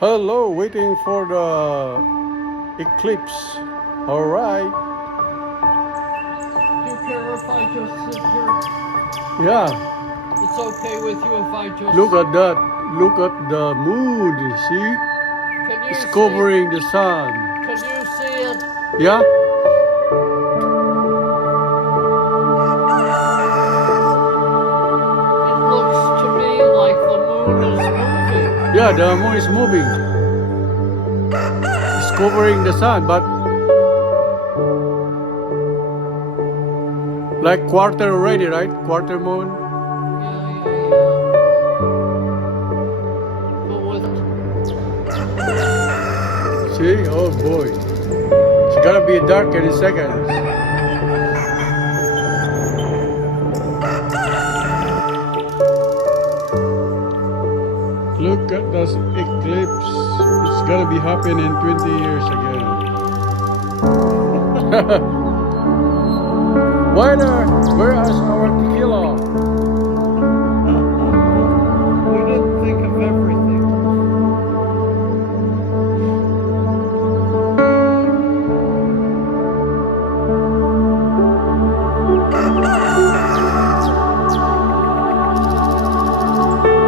Hello, waiting for the eclipse. All right. Do you care if I just sit here? Yeah. It's okay with you if I just... Look at that. Look at the moon. You see? Can you It's see? covering the sun. Can you see it? Yeah. It looks to me like the moon is moving. Yeah, the moon is moving. It's covering the sun, but like quarter already, right? Quarter moon. Yeah. But with... See? Oh boy. It's gonna be dark in seconds. Look at this eclipse. It's gonna be happening in 20 years again. Where is our tequila? We didn't think of everything.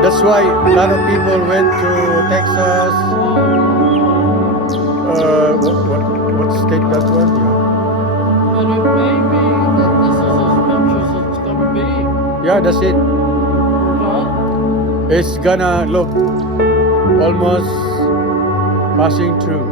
That's why a lot of people went to Texas. What state that one? Yeah. But it may be that this is as much as it's going to be. Yeah, that's it. We're done. It's gonna look almost passing through.